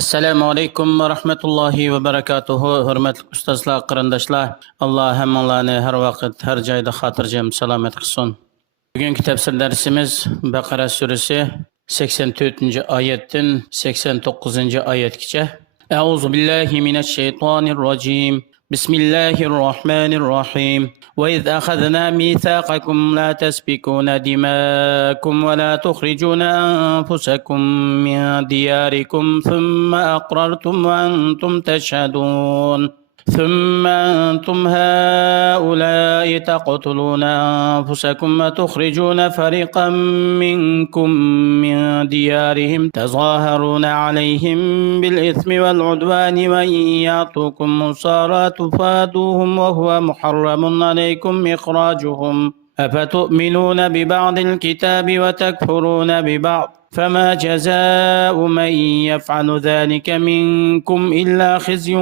Assalomu alaykum va rahmatullohi va barakatuhu. Hurmatli ustozlar, qarindoshlar, Alloh hammalarni har vaqt, har joyda xotirjam salomat qilsin. Bugungi tafsir darsimiz Baqara surasi 84-oyatdan 89-oyatgacha. A'udhu billahi minash shaytonir rojim. Bismillahir rohmanir rohim. وإذ أخذنا ميثاقكم لا تسفكون دماءكم ولا تخرجون أنفسكم من دياركم ثم أقررتم وأنتم تشهدون ثم أنتم هؤلاء تقتلون أنفسكم وتخرجون فريقا منكم من ديارهم تظاهرون عليهم بالإثم والعدوان وإن يعطوكم أسارى تفادوهم وهو محرم عليكم إخراجهم أفتؤمنون ببعض الكتاب وتكفرون ببعض فما جزاء من يفعل ذلك منكم إلا خزي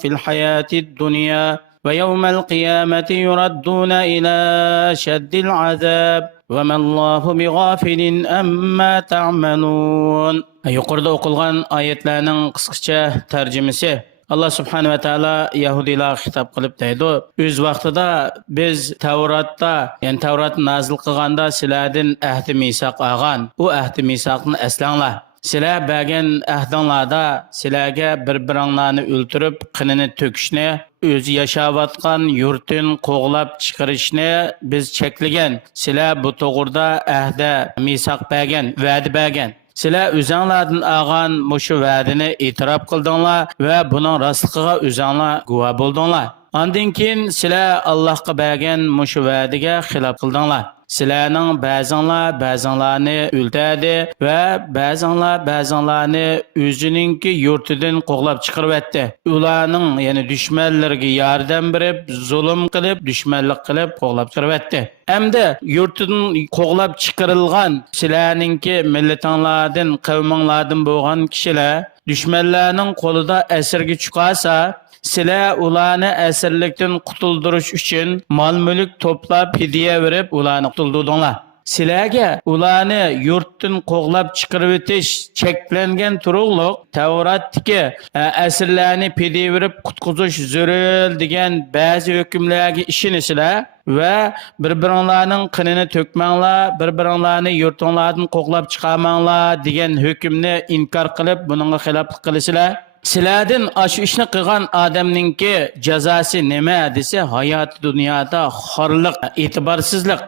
في الحياة الدنيا ويوم القيامة يردون إلى شد العذاب وما الله بغافل أما تعملون. Yuqorida o'qilgan oyatlarning qisqacha tarjimasi. Allah subhanahu wa ta'ala Yahudilar xitob qilib deydi, o'z vaqtida biz Tavratda, ya'ni Tavrat nozil qilganda sizlardan ahdi misoq olgan, u ahdi misoqni eslanglar. Sizlar bergan ahdinglarda sizlarga bir-biringlarni o'ltirib, qinini to'kishni, o'zi yashayotgan yurtin qo'g'lab chiqarishni biz cheklagan. Sizlar bu to'g'rida ahda misoq bergan, va'da bergan. Sizlar o'zinglardan olgan mushu va'dani e'tirof qildinglar va buning rostligiga o'zinglar guvoh bo'ldinglar. Ondan keyin sizlar Allohga bergan mushu va'daga xilof qildinglar. Sizlarning ba'zinglarni o'ldirdi va ba'zinglarni o'zininki yurtidan qo'g'lab chiqaribdi. Ularning, ya'ni dushmanlarga yordam berib, zulm qilib, dushmanlik qilib qo'g'lab chiqaribdi. Hamda yurtidan qo'g'lab chiqarilgan sizlarningki millatinglardan, qavminglardan bo'lgan kishilar dushmanlarning qo'lida asirga chiqarsa, sizlar ularni asirlikdan qutuldirish uchun mol-mulk to'plab fidiya berib, ularni qutuldirdinglar. Sizlarga ularni yurtdan qo'g'lab chiqarib o'tish cheklangan turug'liq Tavratdagi asirlarni fidiya berib qutqizish zarur degan ba'zi hukmlarga ishonisizlar va bir-biringlarning qinini to'kmanglar, bir-biringlarni yurtinglardan qo'g'lab chiqarmanglar degan hukmni inkor qilib, buningga xiloflik qilasizlar. Sizlardan shu ishni qilgan odamningki jazosi nima desa, hayot dunyoda xorliq, e'tiborsizlik,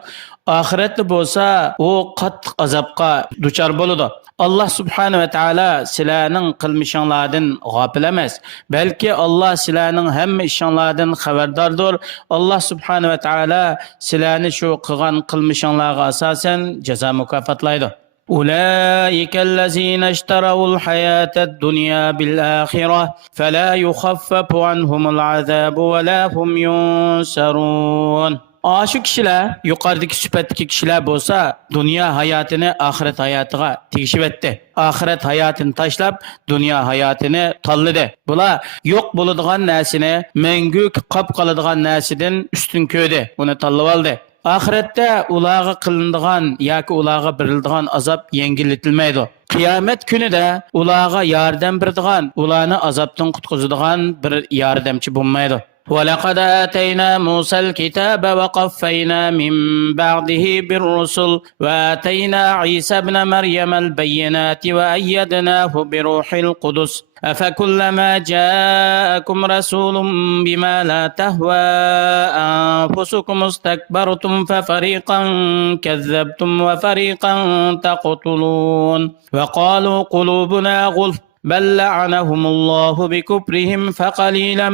oxiratda bo'lsa u qattiq azobga duchor bo'ladi. Allah subhanahu va taolo sizlarning qilmishinglardan g'ofil emas, balki Allah sizlarning hamma ishinglardan xabardordir. Allah subhanahu va taolo sizlarni shu qilgan qilmishinglarga asosan jazo mukofotlaydi. أولئك الذين اشتروا الحياة الدنيا بالآخرة فلا يخفف عنهم العذاب ولا هم ينصرون. Aşık kişiler, yukarıdaki süpetteki kişiler bolsa, dünya hayatını ahiret hayatıga tegişip etti. Ahiret hayatını taşlap, dünya hayatını talladı. Bula yok buladigan narsini, mengük qap qaladigan narsadan üstün köydü. Bunu tallab aldı. Ahiretde ularga qilinadigan yoki ularga beriladigan azob yengilletilmaydi. Qiyomat kunida ularga yordam beradigan, ularni azobdan qutqizadigan bir yordamchi bo'lmaydi. ولقد آتينا موسى الكتاب وقفينا من بعده بالرسل وآتينا عيسى ابن مريم البينات وأيدناه بروح القدس أفكلما جاءكم رسول بما لا تهوى أنفسكم استكبرتم ففريقا كذبتم وفريقا تقتلون وقالوا قلوبنا غلف بل لعنهم الله بكفرهم فقليلا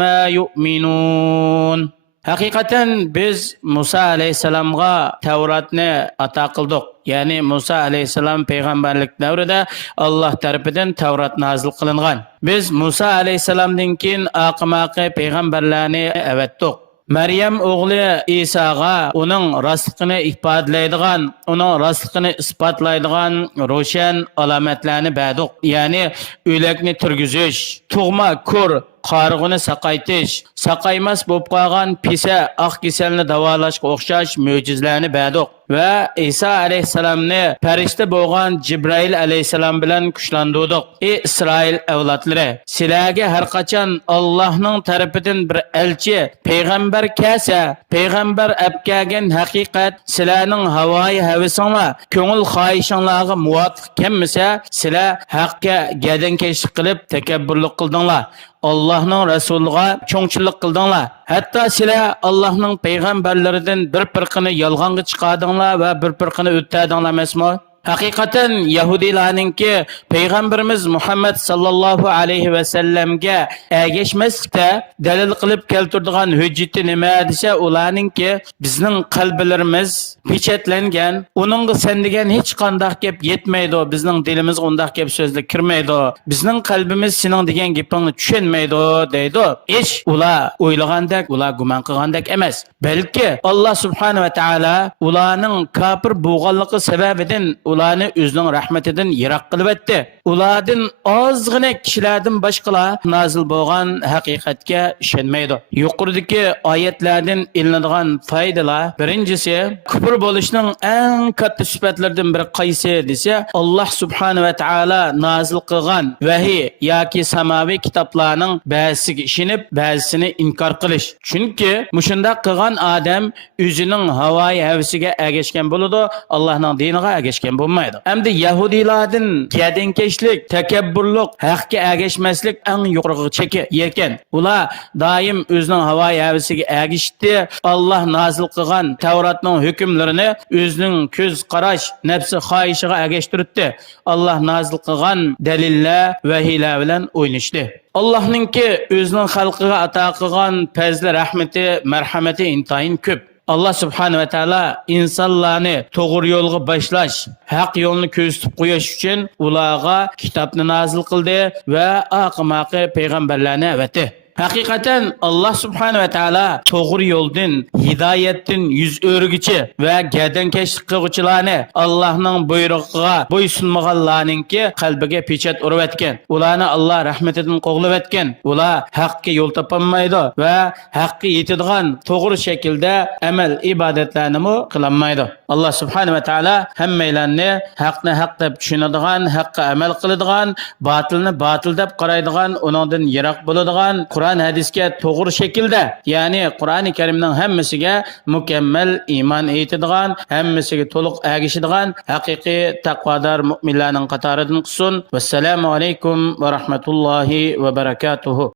ما يؤمنون. Haqiqatan biz Musa alayhisalomga Tavratni ato qildik. Ya'ni Musa alayhisalom payg'ambarlik davrida Alloh tarafidan Tavrat nozil qilingan. Biz Musa alayhisalomdan keyin oqimaqi payg'ambarlarni avatdik. Maryam o'g'li Isoga uning rostligini ifodalaydigan, uning rostligini isbotlaydigan ro'shan alomatlarni berdik. Ya'ni o'lakni turgizish, tug'ma ko'r qarg'uni saqaytish, saqaymas bo'lib qolgan pisa oq kasalni davolashga o'xshash mo'jizalarni berdik. va Isa alayhissalomni farishta bo'lgan Jibril alayhissalom bilan kuchlantirdik. Ey Isroil avlodlari, sizlarga har qachon Allohning tarafidan bir elchi, payg'ambar kelsa, payg'ambar apkagan haqiqat sizlarning havoyi havasinglar, ko'ngil xohishinglarga muvofiq kelmasa, sizlar haqqa gadankeşlik qilib takabburlik qildinglar. Allah'ның Resulü'ne çoğunçılık kıldınlar. Hatta sizler Allah'ның peygamberlerinden bir pırkını yalğanğı çıkardınlar ve bir pırkını öttədinlər mesmo. Hakikaten Yahudilarninki Peygamberimiz Muhammed sallallahu aleyhi ve sellemge ergeçmeslikte delil kılıp keltirdiğen hücceti nima dese ularninki bizning kalblerimiz peçetlengen, onunla sen degen hiç kandak gep yetmeydi o, bizning dilimiz ondak gep sözle kirmeydi o, bizning kalbimiz senin degen gepini düşünmeydi o deydi o. Hiç ula oylagandek, ula guman kılgandek emas. Belki Allah subhanahu ve taala ularning kafir boğanlığı sebebiden ularni özünün rahmetinden yirak kılıp etdi. Ulardan azgına kişilerden başkalar nazil bo'lgan haqiqatga ishonmaydi. Yuqoridagi oyatlardan ilinadigan foydalar birinchisi kufr bo'lishning eng katta sifatlaridan biri qaysi desa Allah subhanahu va taala nazil qilgan vahiy yoki samaviy kitoblarning ba'zisiga ishonib ba'zisini inkor qilish. Chunki mushunda qilgan odam o'zining havoyi havasiga ergashgan bo'ladi, Allohning diniga ergashgan bo'lmaydi. Endi Yahudilardan gadankeşlik, takabburlik, haqqa ergashmaslik eng yuqori cheki ekan. Ular doim o'zining havoyi havasiga ergashdi. Allah nazil qilgan Tavratning hukmlarini o'zining ko'z qarash, nafsi xohishiga ergashtirdi. Allah nazil qilgan dalillar, vahiylar bilan o'ynashdi. Allah'ninki o'zining xalqiga ato qilgan fazli rahmati, marhamati intayin ko'p. Allah subhanahu ve taala insonlarni to'g'ri yo'lga boshlash, haq yo'lni ko'rsatib qo'yish uchun ularga kitobni nazil qildi va aqmaqi payg'ambarlarni avatdi. Hakikaten Allah subhanahu ve taala to'g'ri yo'ldan, hidoyatdan yuz o'rgichi va gadankeşlik qiluvchilarni Allohning buyrug'iga bo'ysunmaganlarninki qalbiga pechat urib etgan. Ularni Allah rahmetidan qo'g'lab etgan. Ular haqqa yo'l topolmaydi va haqqa yetadigan to'g'ri shaklda amal ibodatlarni qilolmaydi. Allah subhanahu ve taala hammalarni haqni haq deb tushunadigan, haqqa amal qiladigan, botilni botil deb qaraydigan, uningdan yiroq bo'ladigan Kur'an hadisga to'g'ri shaklda, ya'ni Qur'oni Karimning hammasiga mukammal iymon etadigan, hammasiga to'liq ergashadigan haqiqiy taqvodor mu'minlarning qatoridan qilsin. Vassalomu alaykum va rahmatullohi va barakatuh.